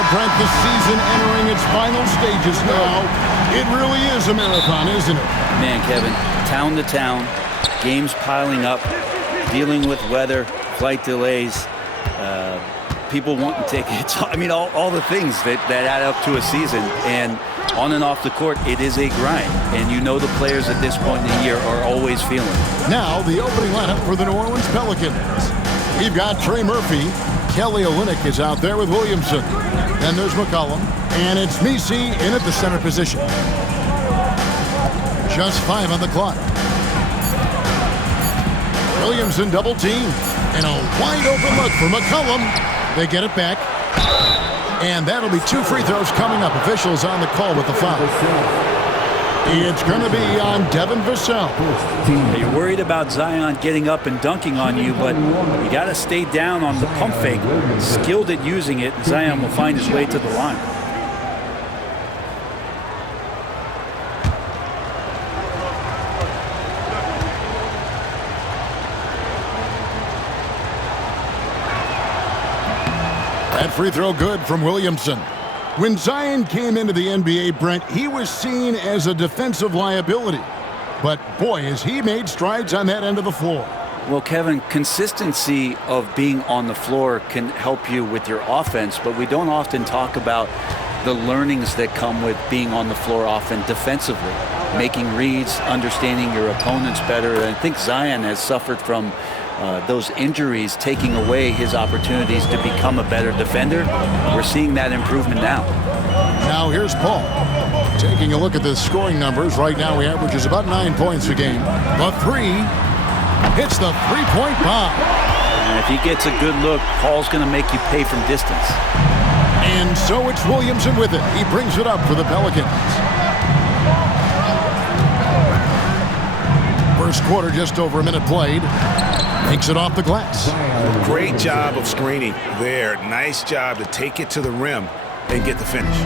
Well, Brent, the season entering its final stages now. It really is a marathon, isn't it? Man, Kevin, town to town, games piling up, dealing with weather, flight delays, people wanting tickets. I mean, all the things that add up to a season. And on and off the court, it is a grind. And you know the players at this point in the year are always feeling it. Now, the opening lineup for the New Orleans Pelicans. We've got Trey Murphy. Kelly Olynyk is out there with Williamson. Then there's McCollum. And it's Messi in at the center position. Just 5 on the clock. Williamson double team. And a wide open look for McCollum. They get it back. And that'll be 2 free throws coming up. Officials on the call with the foul. It's going to be on Devin Vassell. You're worried about Zion getting up and dunking on you, but you got to stay down on the pump fake. Skilled at using it, Zion will find his way to the line. That free throw good from Williamson. When Zion came into the NBA, Brent, he was seen as a defensive liability. But, boy, has he made strides on that end of the floor. Well, Kevin, consistency of being on the floor can help you with your offense, but we don't often talk about the learnings that come with being on the floor often defensively, making reads, understanding your opponents better. And I think Zion has suffered from those injuries taking away his opportunities to become a better defender. We're seeing that improvement now. Now here's Paul. Taking a look at the scoring numbers. Right now he averages about 9 points a game. The three hits the three-point bomb. And if he gets a good look, Paul's going to make you pay from distance. And so it's Williamson with it. He brings it up for the Pelicans. First quarter, just over a minute played. Takes it off the glass. Great job of screening there. Nice job to take it to the rim and get the finish.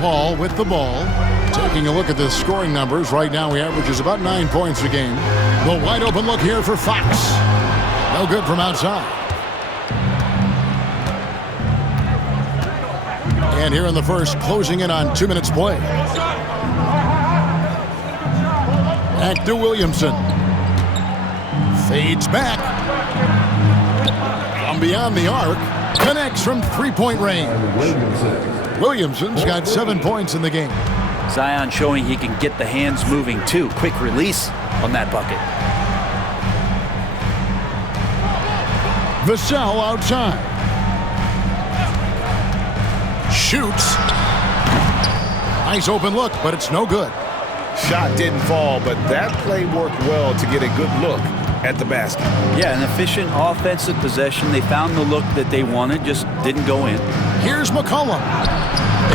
Paul with the ball. Taking a look at the scoring numbers. Right now he averages about 9 points a game. The wide open look here for Fox. No good from outside. And here in the first, closing in on 2 minutes play. Back to Williamson. Fades back. From beyond the arc. Connects from three-point range. Williamson's got 7 points in the game. Zion showing he can get the hands moving too. Quick release on that bucket. Vassell outside. Shoots. Nice open look, but it's no good. Shot didn't fall, but that play worked well to get a good look at the basket. Yeah, an efficient offensive possession. They found the look that they wanted, just didn't go in. Here's McCollum,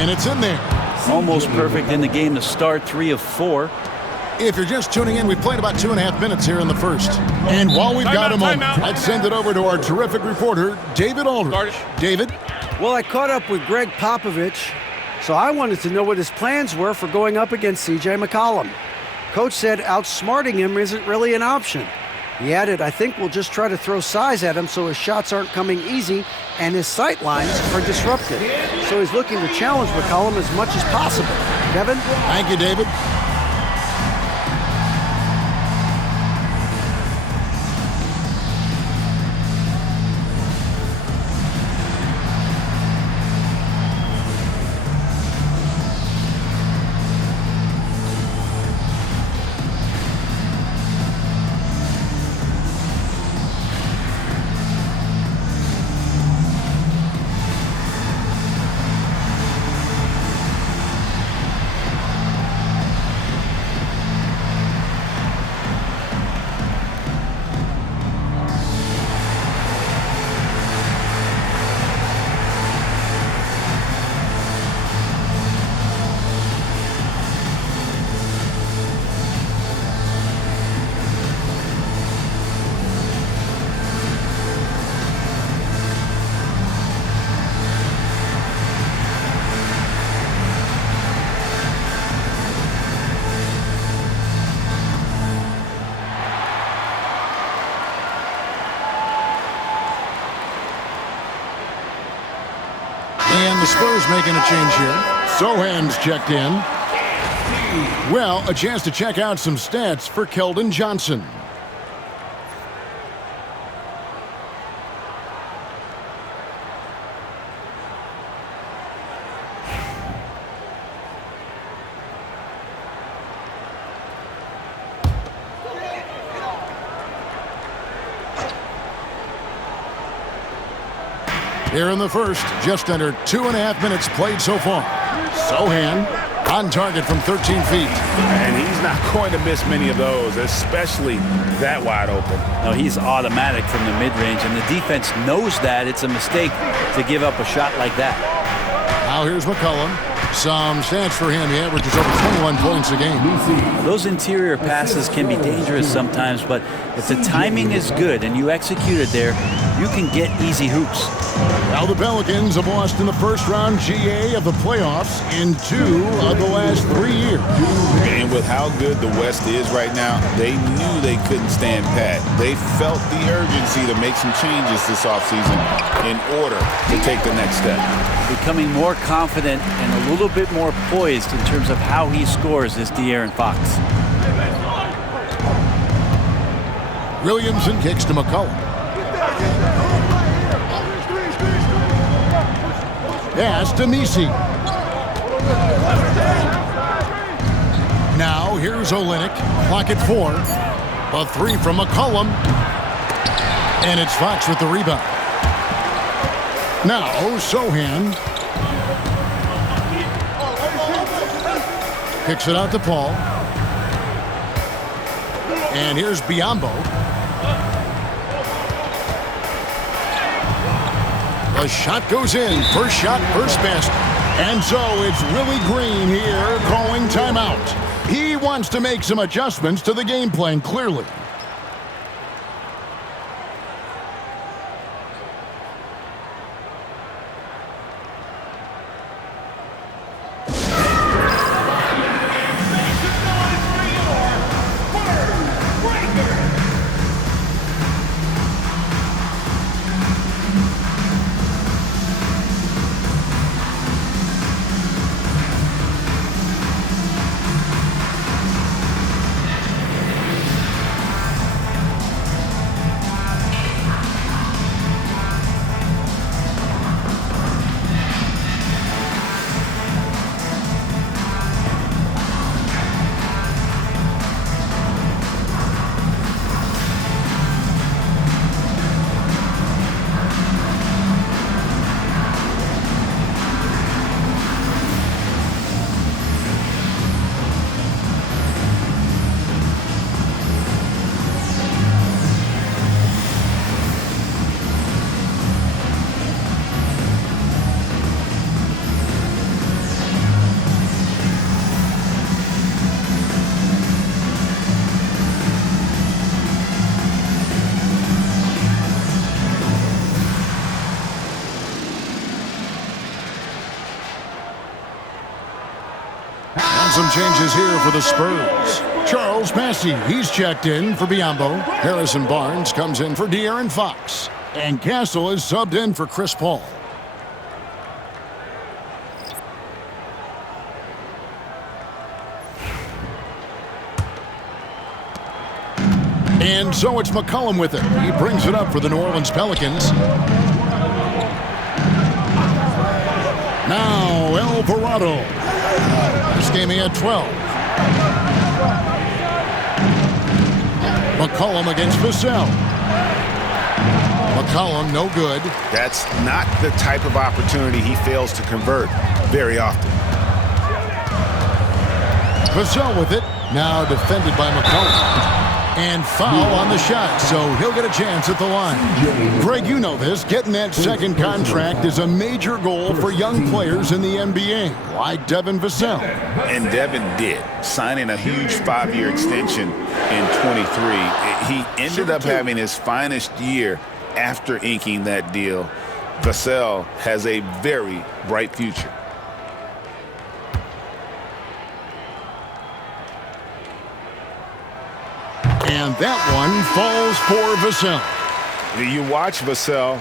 and it's in there. Almost perfect in the game to start, 3 of 4. If you're just tuning in, we've played about 2.5 minutes here in the first. And while we've got a moment, I'd send it over to our terrific reporter, David Aldridge. David? Well, I caught up with Greg Popovich, so I wanted to know what his plans were for going up against C.J. McCollum. Coach said outsmarting him isn't really an option. He added, I think we'll just try to throw size at him so his shots aren't coming easy and his sight lines are disrupted. So he's looking to challenge McCollum as much as possible. Kevin? Thank you, David. Spurs making a change here. Sohan's checked in. Well, a chance to check out some stats for Keldon Johnson. Here in the first, just under 2.5 minutes played so far. Sohan on target from 13 feet. And he's not going to miss many of those, especially that wide open. No, he's automatic from the mid-range, and the defense knows that it's a mistake to give up a shot like that. Now here's McCollum. Some stats for him. He averages over 21 points a game. Those interior passes can be dangerous sometimes, but if the timing is good and you execute it there, you can get easy hoops. Now the Pelicans have lost in the first round GA of the playoffs in 2 of the last 3 years. And with how good the West is right now, they knew they couldn't stand pat. They felt the urgency to make some changes this offseason in order to take the next step. Becoming more confident and a little bit more poised in terms of how he scores is De'Aaron Fox. Williamson kicks to McCollum. Pass to Messi. Now here's Olynyk. Clock at 4. A 3 from McCollum. And it's Fox with the rebound. Now Sohan. Kicks it out to Paul. And here's Biyombo. The shot goes in. First shot, first basket. And so it's Willie Green here calling timeout. He wants to make some adjustments to the game plan, clearly. Some changes here for the Spurs. Charles Passy, he's checked in for Biyombo. Harrison Barnes comes in for De'Aaron Fox. And Castle is subbed in for Chris Paul. And so it's McCollum with it. He brings it up for the New Orleans Pelicans. Now Alvarado. This game he had 12. McCollum against Vassell. McCollum no good. That's not the type of opportunity he fails to convert very often. Vassell with it. Now defended by McCollum. And foul on the shot, so he'll get a chance at the line. Greg, you know this. Getting that second contract is a major goal for young players in the NBA, like Devin Vassell. And Devin did, signing a huge 5-year extension in 23. He ended up having his finest year after inking that deal. Vassell has a very bright future. And that one falls for Vassell. You watch Vassell,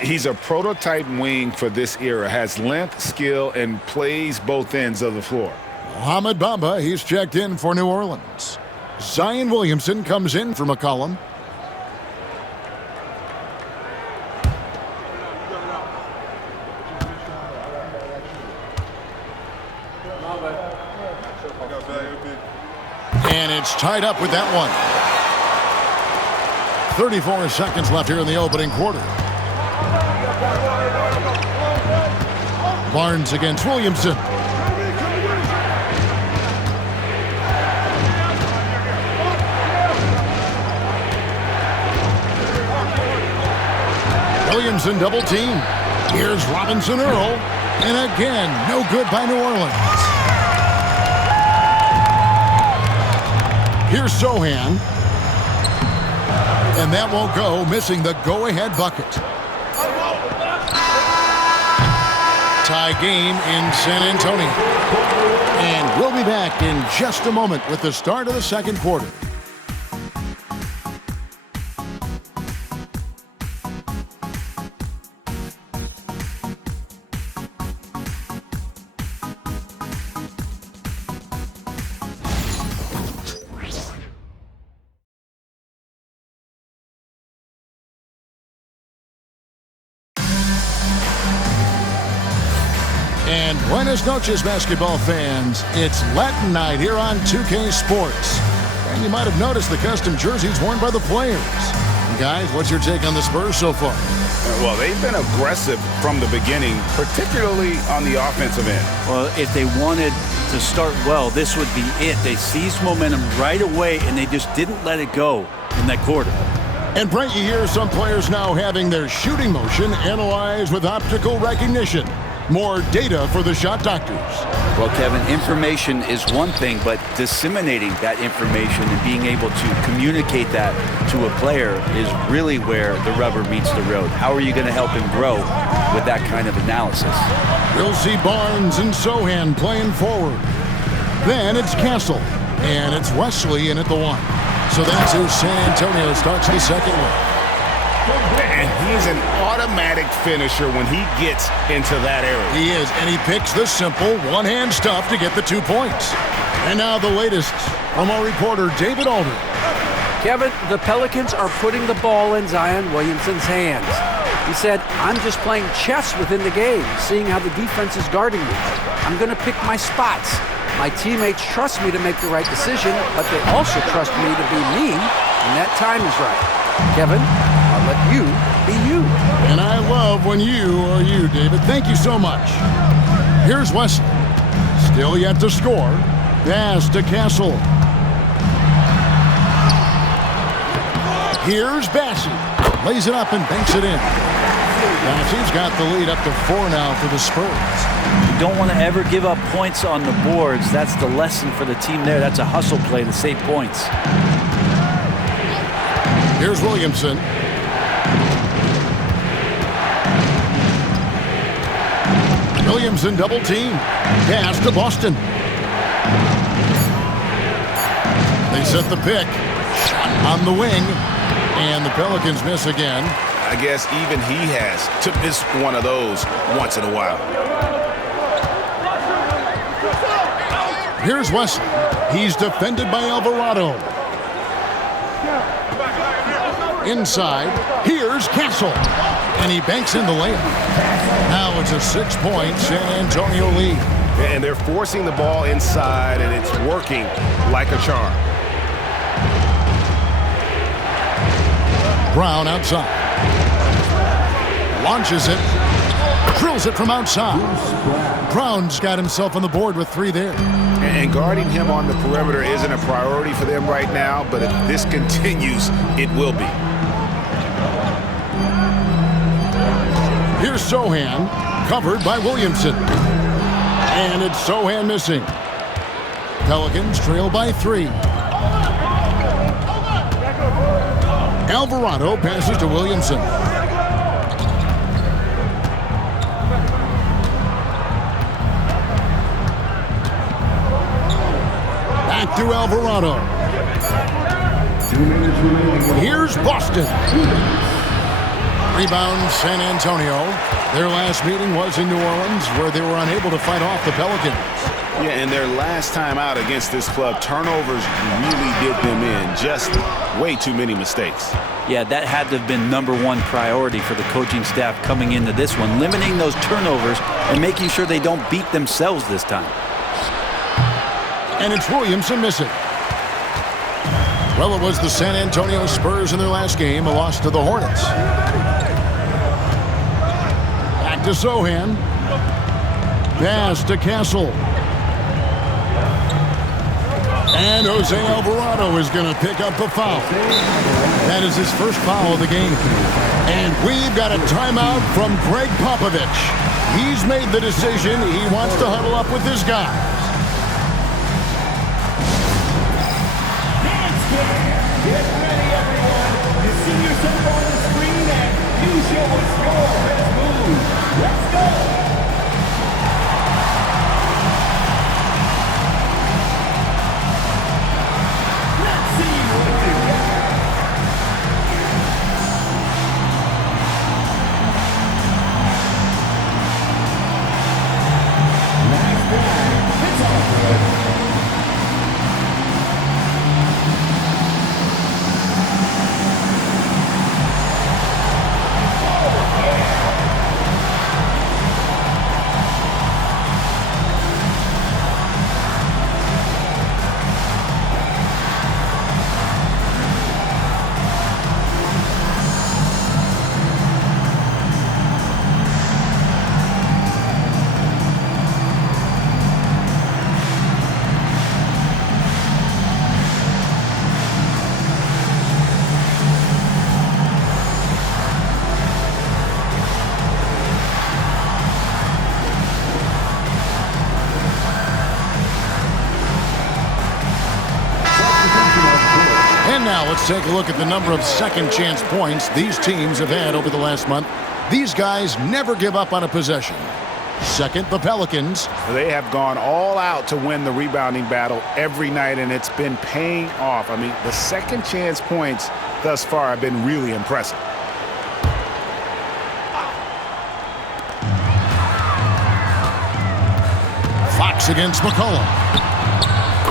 He's a prototype wing for this era, has length, skill, and plays both ends of the floor. Mohamed Bamba, he's checked in for New Orleans. Zion Williamson comes in for McCollum. And it's tied up with that one. 34 seconds left here in the opening quarter. Barnes against Williamson. Williamson double team. Here's Robinson Earl. And again, no good by New Orleans. Here's Sohan. And that won't go, missing the go-ahead bucket. Tie game in San Antonio. And we'll be back in just a moment with the start of the second quarter. And buenas noches, basketball fans. It's Latin night here on 2K Sports. And you might have noticed the custom jerseys worn by the players. And guys, what's your take on the Spurs so far? Well, they've been aggressive from the beginning, particularly on the offensive end. Well, if they wanted to start well, this would be it. They seized momentum right away, and they just didn't let it go in that quarter. And Brent, you hear some players now having their shooting motion analyzed with optical recognition. More data for the shot doctors. Well, Kevin, information is one thing, but disseminating that information and being able to communicate that to a player is really where the rubber meets the road. How are you going to help him grow with that kind of analysis? We'll see Barnes and Sohan playing forward. Then it's Castle, and it's Wesley in at the one. So that's who San Antonio starts the second with. And he's an automatic finisher when he gets into that area. He is, and he picks the simple one-hand stuff to get the 2 points. And now the latest from our reporter, David Alder. Kevin, the Pelicans are putting the ball in Zion Williamson's hands. He said, I'm just playing chess within the game, seeing how the defense is guarding me. I'm going to pick my spots. My teammates trust me to make the right decision, but they also trust me to be me when that time is right. Kevin, I'll let you be you. And I love when you are you, David. Thank you so much. Here's Wesley. Still yet to score. Pass to Castle. Here's Bassey. Lays it up and banks it in. Bassey's got the lead up to 4 now for the Spurs. You don't want to ever give up points on the boards. That's the lesson for the team there. That's a hustle play to save points. Here's Williamson. Williamson double team. Pass to Boston. They set the pick. On the wing. And the Pelicans miss again. I guess even he has to miss one of those once in a while. Here's Wesley. He's defended by Alvarado. Inside, here's Castle. And he banks in the layup. Now it's a 6-point San Antonio lead. And they're forcing the ball inside, and it's working like a charm. Brown outside. Launches it. Drills it from outside. Brown's got himself on the board with 3 there. And guarding him on the perimeter isn't a priority for them right now, but if this continues, it will be. Here's Sohan, covered by Williamson. And it's Sohan missing. Pelicans trail by 3. Alvarado passes to Williamson. Back to Alvarado. Here's Boston. Rebound, San Antonio. Their last meeting was in New Orleans, where they were unable to fight off the Pelicans. Yeah, and their last time out against this club, turnovers really did them in. Just way too many mistakes. Yeah, that had to have been #1 priority for the coaching staff coming into this one, limiting those turnovers and making sure they don't beat themselves this time. And it's Williamson missing. Well, it was the San Antonio Spurs in their last game, a loss to the Hornets. Back to Sohan. Pass to Castle. And Jose Alvarado is going to pick up the foul. That is his first foul of the game. And we've got a timeout from Greg Popovich. He's made the decision. He wants to huddle up with his guys. Get ready, everyone. You see yourself on the screen and you show us your best move. Let's go. Now let's take a look at the number of second chance points these teams have had over the last month. These guys never give up on a possession. Second, the Pelicans. They have gone all out to win the rebounding battle every night, and it's been paying off. I mean, the second chance points thus far have been really impressive. Fox against McCollum.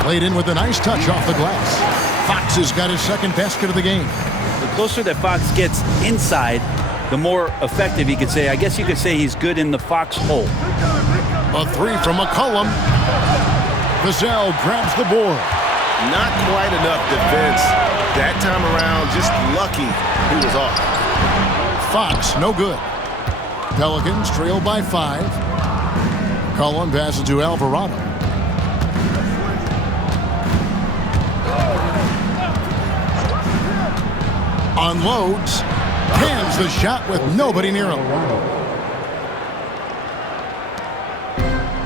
Played in with a nice touch off the glass. Fox has got his second basket of the game. The closer that Fox gets inside, the more effective he could say. I guess you could say he's good in the Fox hole. A three from McCollum. Vassell grabs the board. Not quite enough defense that time around. Just lucky he was off. Fox, no good. Pelicans trail by 5. McCollum passes to Alvarado. Unloads, hands the shot with nobody near him.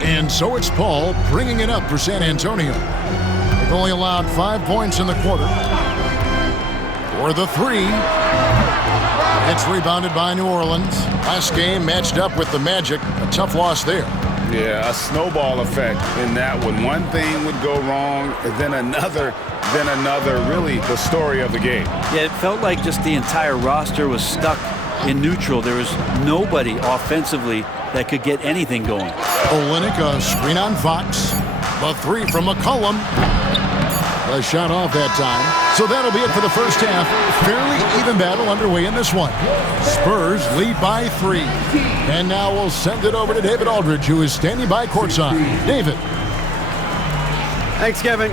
And so it's Paul bringing it up for San Antonio. They've only allowed 5 points in the quarter. For the three, it's rebounded by New Orleans. Last game matched up with the Magic, a tough loss there. Yeah, a snowball effect in that one. One thing would go wrong, then another, really the story of the game. Yeah, it felt like just the entire roster was stuck in neutral. There was nobody offensively that could get anything going. Olynyk, a screen on Fox. The three from McCollum. A shot off that time. So that'll be it for the first half. Fairly even battle underway in this one. Spurs lead by 3. And now we'll send it over to David Aldridge, who is standing by courtside. David. Thanks, Kevin.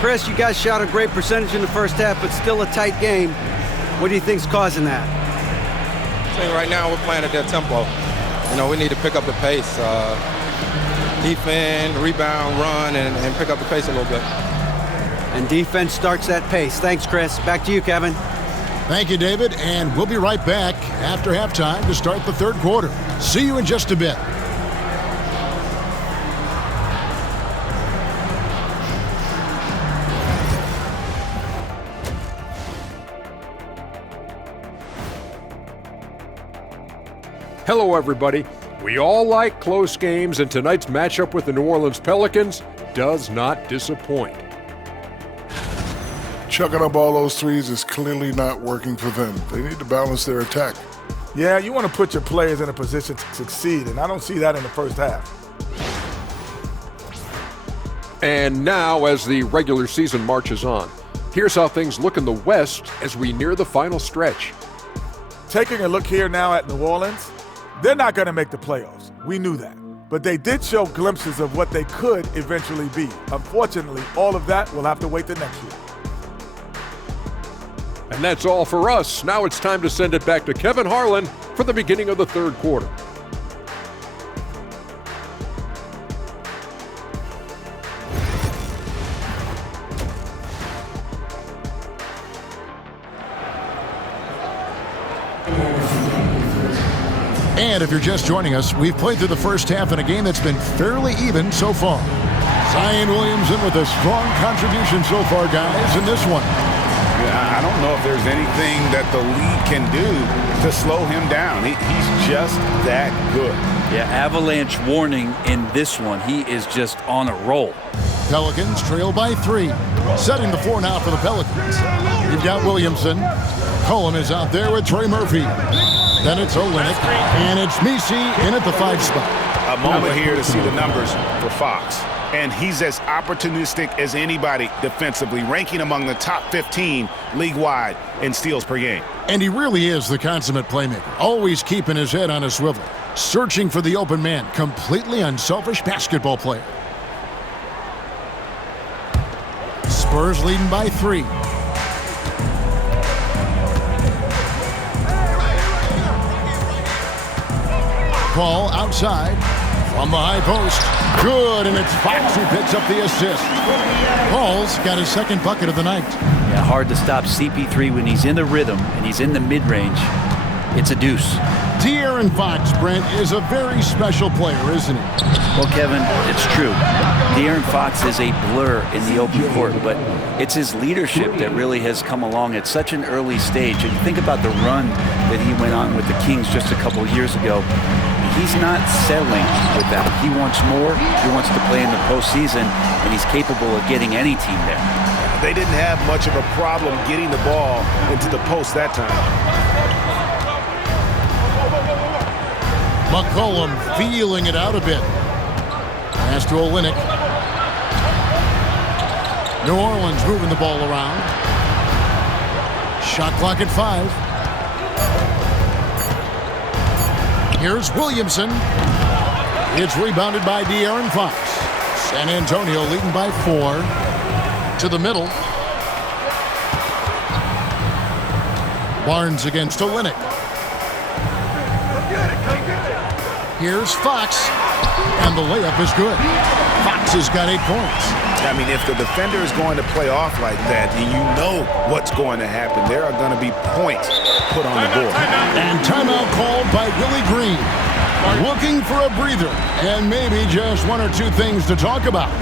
Chris, you guys shot a great percentage in the first half, but still a tight game. What do you think's causing that? I think right now we're playing at their tempo. You know, we need to pick up the pace. Defend, rebound, run, and pick up the pace a little bit. And defense starts that pace. Thanks, Chris. Back to you, Kevin. Thank you, David. And we'll be right back after halftime to start the third quarter. See you in just a bit. Hello, everybody. We all like close games, and tonight's matchup with the New Orleans Pelicans does not disappoint. Chucking up all those threes is clearly not working for them. They need to balance their attack. Yeah, you want to put your players in a position to succeed, and I don't see that in the first half. And now, as the regular season marches on, here's how things look in the West as we near the final stretch. Taking a look here now at New Orleans, they're not going to make the playoffs. We knew that. But they did show glimpses of what they could eventually be. Unfortunately, all of that will have to wait till next year. And that's all for us. Now it's time to send it back to Kevin Harlan for the beginning of the third quarter. And if you're just joining us, we've played through the first half in a game that's been fairly even so far. Zion Williamson with a strong contribution so far, guys, in this one. Yeah, I don't know if there's anything that the league can do to slow him down. He's just that good. Yeah, avalanche warning in this one. He is just on a roll. Pelicans trail by 3. Setting the floor now for the Pelicans. You've got Williamson. Cullum is out there with Trey Murphy. Then it's Olynyk, and it's Misi in at the 5 spot. A moment here to see the numbers for Fox. And he's as opportunistic as anybody defensively, ranking among the top 15 league-wide in steals per game. And he really is the consummate playmaker, always keeping his head on a swivel, searching for the open man, completely unselfish basketball player. Spurs leading by 3. Ball outside from the high post. Good, and it's Fox who picks up the assist. Paul's got his second bucket of the night. Yeah, hard to stop CP3 when he's in the rhythm and he's in the mid-range. It's a deuce. De'Aaron Fox, Brent, is a very special player, isn't he? Well, Kevin, it's true. De'Aaron Fox is a blur in the open court, but it's his leadership that really has come along at such an early stage. And you think about the run that he went on with the Kings just a couple years ago. He's not settling with that. He wants more. He wants to play in the postseason, and he's capable of getting any team there. They didn't have much of a problem getting the ball into the post that time. McCollum feeling it out a bit. Pass to Olynyk. New Orleans moving the ball around. Shot clock at 5. Here's Williamson. It's rebounded by De'Aaron Fox. San Antonio leading by 4. To the middle. Barnes against Olynyk. Here's Fox. And the layup is good. Fox has got 8 points. I mean, if the defender is going to play off like that, then you know what's going to happen. There are going to be points put on the board. And timeout called by Willie Green. Looking for a breather and maybe just 1 or 2 things to talk about.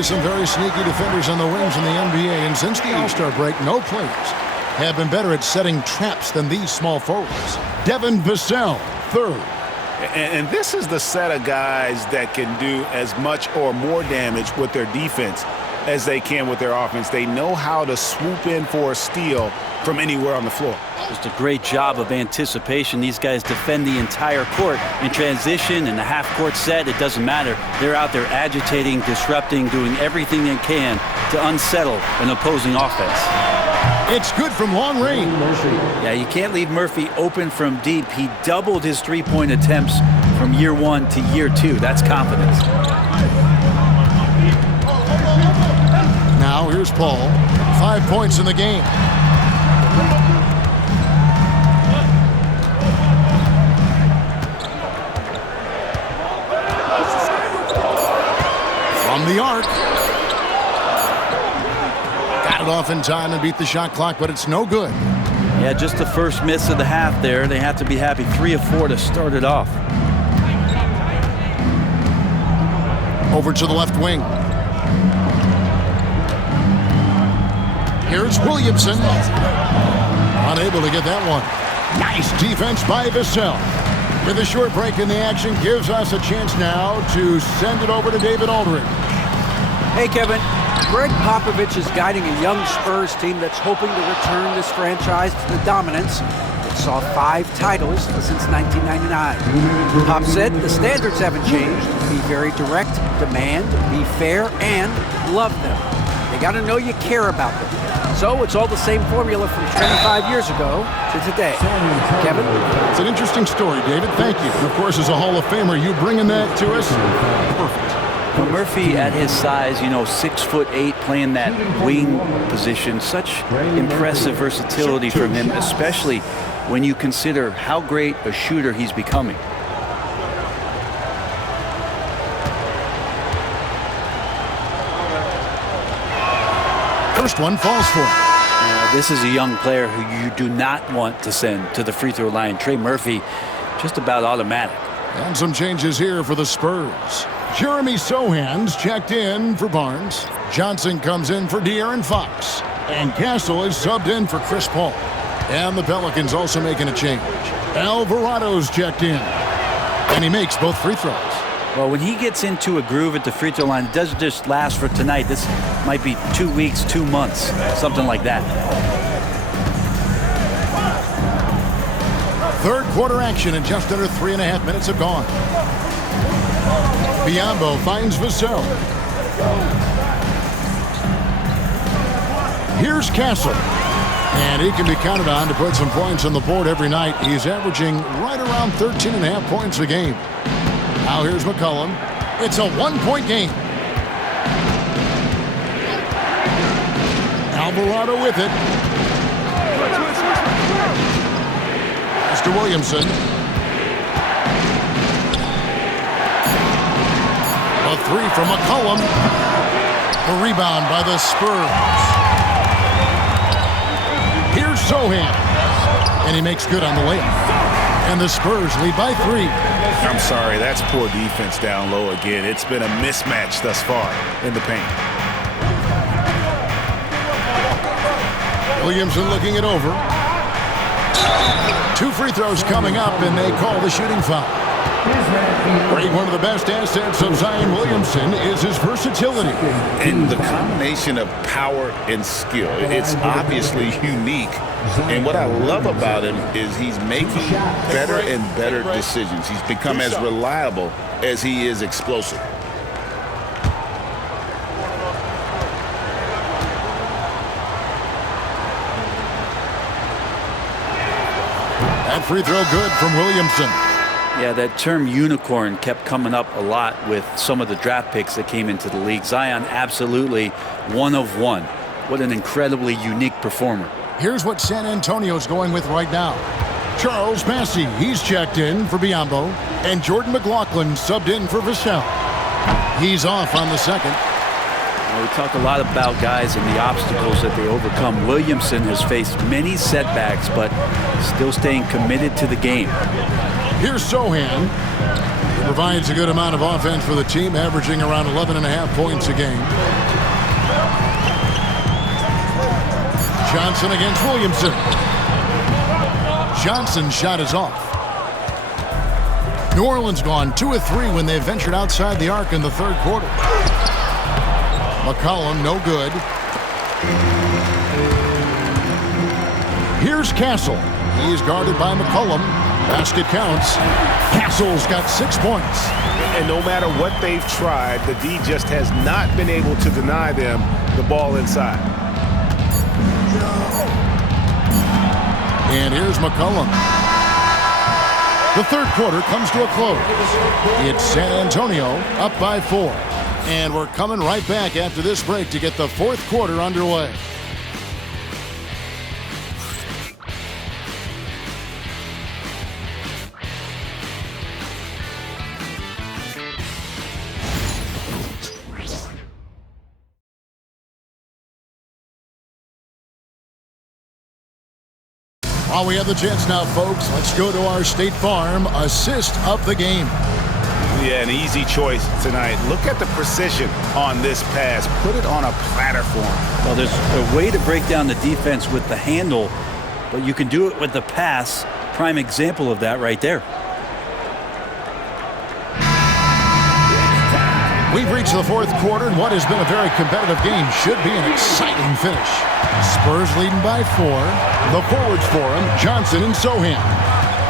Some very sneaky defenders on the wings in the NBA, and since the All-Star break, no players have been better at setting traps than these small forwards. Devin Vassell, 3rd. And this is the set of guys that can do as much or more damage with their defense as they can with their offense. They know how to swoop in for a steal from anywhere on the floor. Just a great job of anticipation. These guys defend the entire court in transition, in the half-court set. It doesn't matter. They're out there agitating, disrupting, doing everything they can to unsettle an opposing offense. It's good from long range. Yeah, you can't leave Murphy open from deep. He doubled his three-point attempts from year 1 to year 2. That's confidence. Now here's Paul. 5 points in the game. From the arc. Got it off in time and beat the shot clock, but it's no good. Yeah, just the first miss of the half there. They have to be happy. 3 of 4 to start it off. Over to the left wing. Here's Williamson. Unable to get that one. Nice defense by Vassell. With a short break in the action, gives us a chance now to send it over to David Aldridge. Hey, Kevin. Greg Popovich is guiding a young Spurs team that's hoping to return this franchise to the dominance that saw 5 titles since 1999. Pop said the standards haven't changed. Be very direct, demand, be fair, and love them. They got to know you care about them. So it's all the same formula from 25 years ago to today. Kevin? It's an interesting story, David. Thank you. And of course, as a Hall of Famer, you bringing that to us? Perfect. Well, Murphy at his size, 6'8", playing that wing position, such impressive versatility from him, especially when you consider how great a shooter he's becoming. First one falls for him. This is a young player who you do not want to send to the free throw line. Trey Murphy, just about automatic. And some changes here for the Spurs. Jeremy Sohan's checked in for Barnes. Johnson comes in for De'Aaron Fox. And Castle is subbed in for Chris Paul. And the Pelicans also making a change. Alvarado's checked in. And he makes both free throws. Well, when he gets into a groove at the free throw line, it doesn't just last for tonight. This might be 2 weeks, 2 months, something like that. Third quarter action and just under 3.5 minutes have gone. Biyombo finds Vassell. Here's Castle. And he can be counted on to put some points on the board every night. He's averaging right around 13.5 points a game. Now here's McCollum. It's a 1-point game. Alvarado with it. Mr. Williamson. A 3 from McCollum. A rebound by the Spurs. Here's Sohan. And he makes good on the layup. And the Spurs lead by 3. I'm sorry, that's poor defense down low again. It's been a mismatch thus far in the paint. Williamson looking it over. 2 free throws coming up, and they call the shooting foul. One of the best assets of Zion Williamson is his versatility. And the combination of power and skill, it's obviously unique. And what I love about him is he's making better and better decisions. He's become as reliable as he is explosive. That free throw good from Williamson. Yeah, that term unicorn kept coming up a lot with some of the draft picks that came into the league. Zion, absolutely one of one. What an incredibly unique performer. Here's what San Antonio's going with right now. Charles Massey, he's checked in for Biyombo. And Jordan McLaughlin subbed in for Vassell. He's off on the second. We talk a lot about guys and the obstacles that they overcome. Williamson has faced many setbacks, but still staying committed to the game. Here's Sohan. Provides a good amount of offense for the team, averaging around 11.5 points a game. Johnson against Williamson. Johnson's shot is off. New Orleans gone 2 of 3 when they ventured outside the arc in the third quarter. McCollum, no good. Here's Castle. He's guarded by McCollum. Basket counts. Castle's got 6 points. And no matter what they've tried, the D just has not been able to deny them the ball inside. And here's McCollum. The third quarter comes to a close. It's San Antonio up by 4. And we're coming right back after this break to get the fourth quarter underway. While we have the chance now, folks, let's go to our State Farm assist of the game. Yeah, an easy choice tonight. Look at the precision on this pass. Put it on a platter for him. Well, there's a way to break down the defense with the handle, but you can do it with the pass. Prime example of that right there. We've reached the fourth quarter, and what has been a very competitive game should be an exciting finish. Spurs leading by 4. The forwards for him, Johnson and Sohan.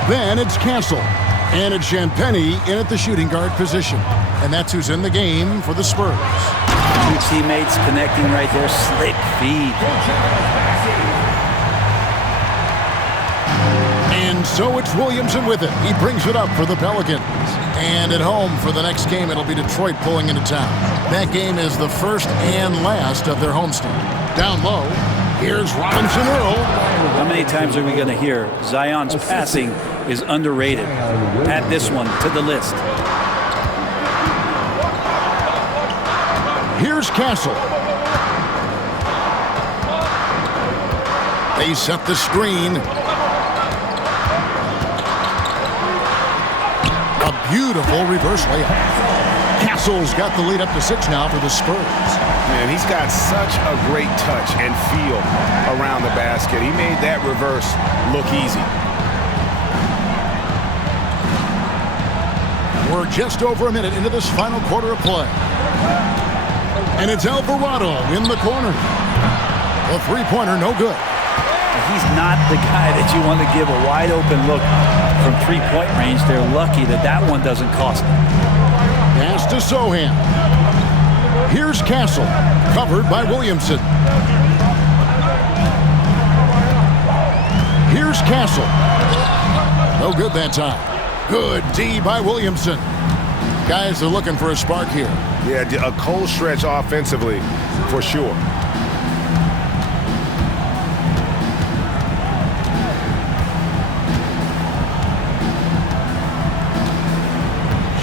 Then it's Castle. And it's Champagny in at the shooting guard position. And that's who's in the game for the Spurs. 2 teammates connecting right there. Slick feed. And so it's Williamson with it. He brings it up for the Pelicans. And at home for the next game, it'll be Detroit pulling into town. That game is the first and last of their homestand. Down low, here's Robinson Earl. How many times are we going to hear Zion's passing is underrated? Add this one to the list. Here's Castle. They set the screen. A beautiful reverse layup. Castle's got the lead up to 6 now for the Spurs. Man, he's got such a great touch and feel around the basket. He made that reverse look easy. We're just over a minute into this final quarter of play. And it's Alvarado in the corner. The three-pointer, no good. He's not the guy that you want to give a wide-open look from three-point range. They're lucky that that one doesn't cost them. Pass to Sohan. Here's Castle, covered by Williamson. Here's Castle. No good that time. Good D by Williamson. Guys are looking for a spark here. Yeah, a cold stretch offensively, for sure.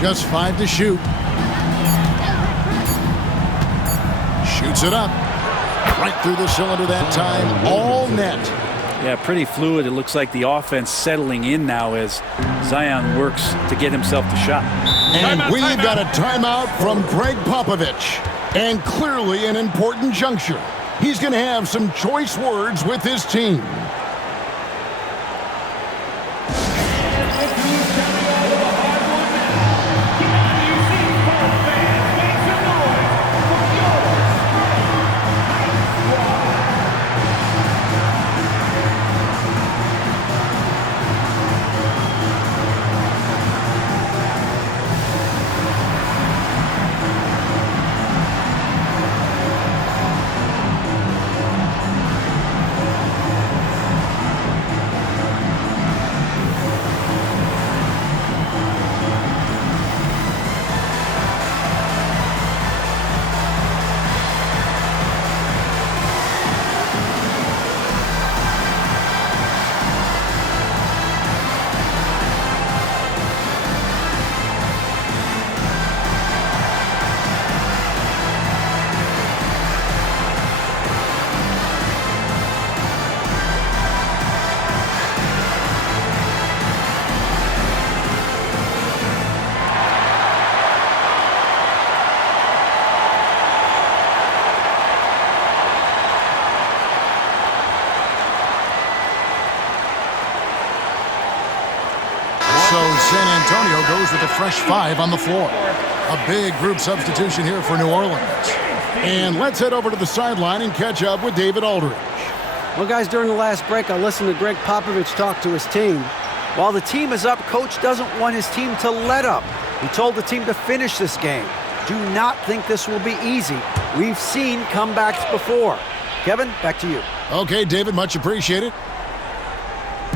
Just 5 to shoot. Shoots it up. Right through the cylinder that time. All net. Yeah, pretty fluid. It looks like the offense settling in now as Zion works to get himself the shot. And we've got a timeout from Greg Popovich. And clearly an important juncture. He's going to have some choice words with his team. So San Antonio goes with a fresh 5 on the floor. A big group substitution here for New Orleans. And let's head over to the sideline and catch up with David Aldridge. Well, guys, during the last break, I listened to Greg Popovich talk to his team. While the team is up, Coach doesn't want his team to let up. He told the team to finish this game. Do not think this will be easy. We've seen comebacks before. Kevin, back to you. Okay, David, much appreciated.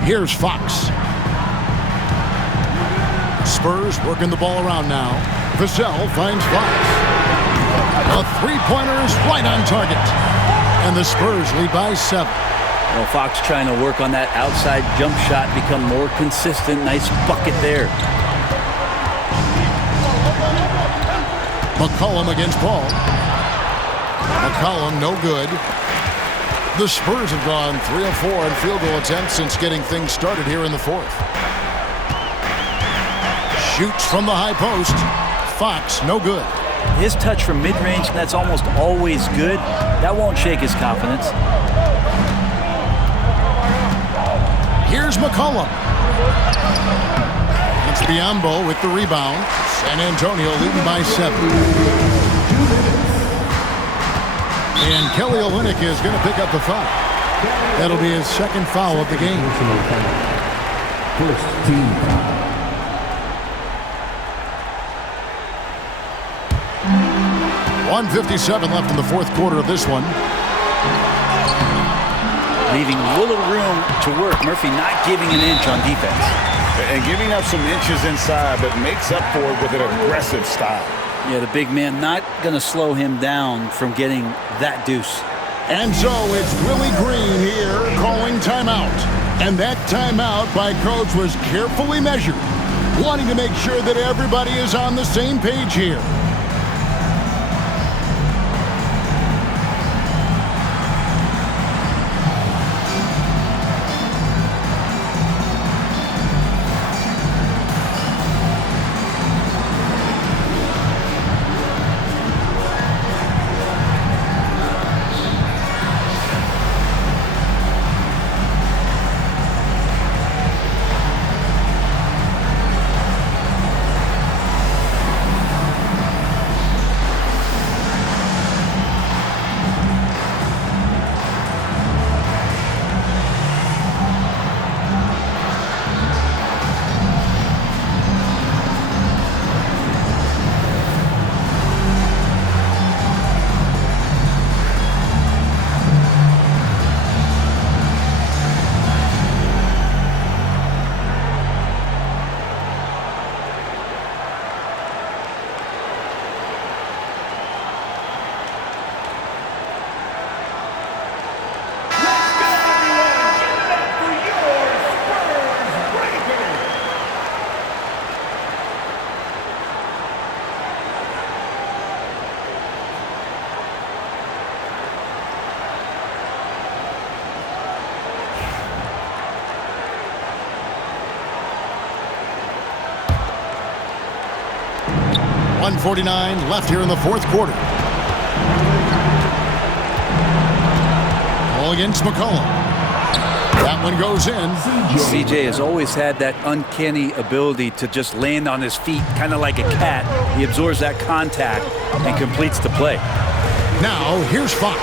Here's Fox. Spurs working the ball around now. Vassell finds Fox. A three-pointer is right on target. And the Spurs lead by 7. Well, Fox trying to work on that outside jump shot, become more consistent. Nice bucket there. McCollum against Paul. McCollum, no good. The Spurs have gone 3 of 4 in field goal attempts since getting things started here in the 4th. Shoots from the high post. Fox, no good. His touch from mid-range, that's almost always good. That won't shake his confidence. Here's McCollum. It's Biyombo with the rebound. San Antonio leading by 7. And Kelly Olynyk is going to pick up the foul. That'll be his second foul of the game. First team foul. 1:57 left in the 4th quarter of this one. Leaving little room to work. Murphy not giving an inch on defense. And giving up some inches inside, but makes up for it with an aggressive style. Yeah, the big man not going to slow him down from getting that deuce. And so it's Willie Green here calling timeout. And that timeout by Coach was carefully measured, wanting to make sure that everybody is on the same page here. .49 left here in the 4th quarter. Ball against McCollum. That one goes in. CJ has always had that uncanny ability to just land on his feet, kind of like a cat. He absorbs that contact and completes the play. Now, here's Fox.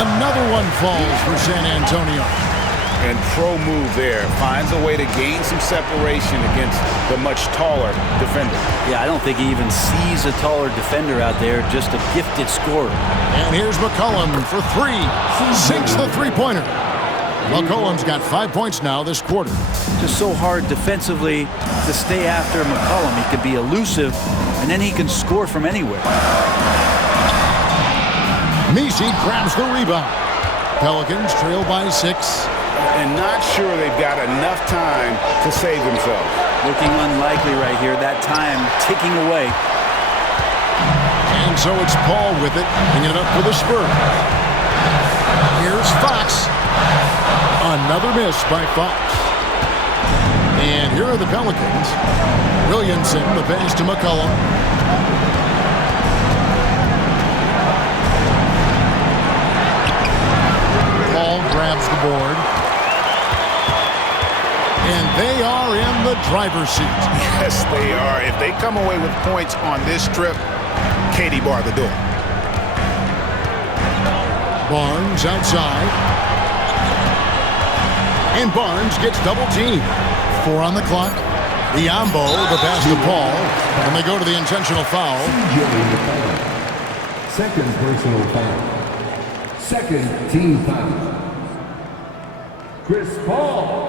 Another one falls for San Antonio. And pro move there. Finds a way to gain some separation against the much taller defender. Yeah, I don't think he even sees a taller defender out there, just a gifted scorer. And here's McCollum for 3. Sinks the three-pointer. McCollum's got 5 points now this quarter. Just so hard defensively to stay after McCollum. He can be elusive, and then he can score from anywhere. Messi grabs the rebound. Pelicans trail by 6. And not sure they've got enough time to save themselves. Looking unlikely right here. That time ticking away. And so it's Paul with it, bringing it up for the Spurs. Here's Fox. Another miss by Fox. And here are the Pelicans. Williamson, the pass to McCollum. Paul grabs the board. And they are in the the driver's seat. Yes, they are. If they come away with points on this trip, Katie bar the door. Barnes outside. And Barnes gets double teamed. 4 on the clock. Biombo, the pass to Paul. And they go to the intentional foul. Second personal foul. Second team foul. Chris Paul,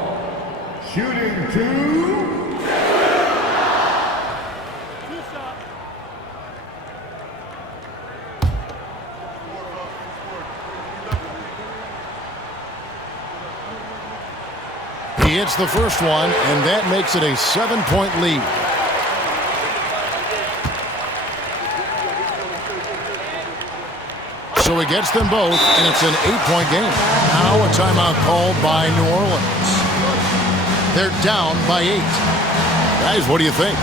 shooting 2. He hits the first one, and that makes it a 7-point lead. So he gets them both, and it's an 8-point game. Now a timeout called by New Orleans. They're down by 8. Guys, what do you think?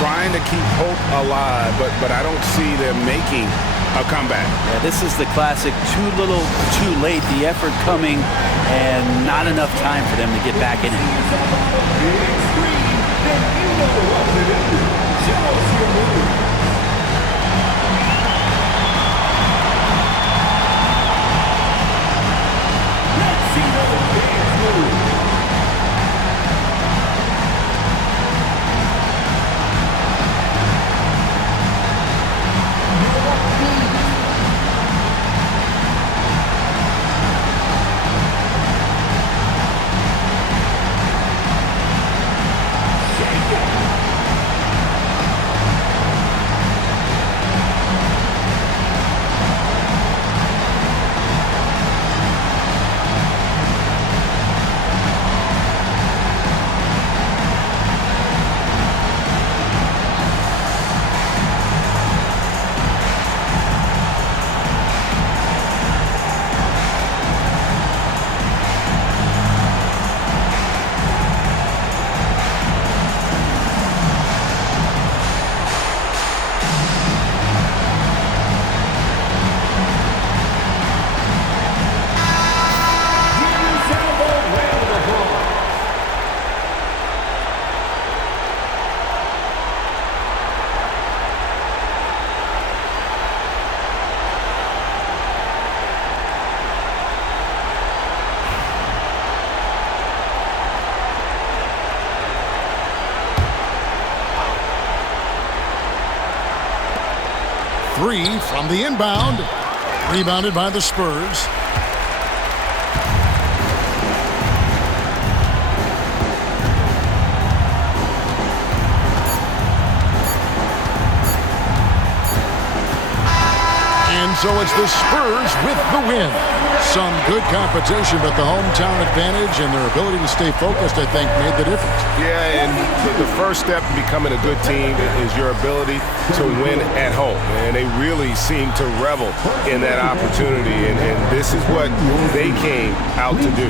Trying to keep hope alive, but I don't see them making a comeback. Yeah, this is the classic too little, too late. The effort coming and not enough time for them to get back in it. Three from the inbound. Rebounded by the Spurs. And so it's the Spurs with the win. Some good competition, but the hometown advantage and their ability to stay focused, I think, made the difference. Yeah, and the first step in becoming a good team is your ability to win at home. And they really seem to revel in that opportunity, and this is what they came out to do.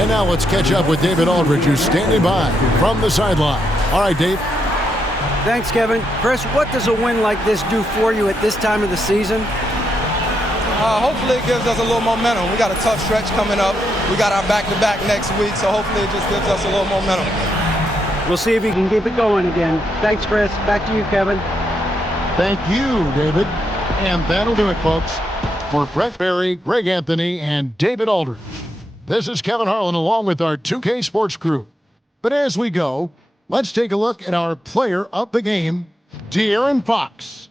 And now let's catch up with David Aldridge, who's standing by from the sideline. All right, Dave. Thanks, Kevin. Chris, what does a win like this do for you at this time of the season? Hopefully it gives us a little momentum. We got a tough stretch coming up. We got our back-to-back next week, so hopefully it just gives us a little momentum. We'll see if he can keep it going again. Thanks, Chris. Back to you, Kevin. Thank you, David. And that'll do it, folks. For Brett Berry, Greg Anthony, and David Aldridge, this is Kevin Harlan along with our 2K Sports crew. But as we go, let's take a look at our player of the game, De'Aaron Fox.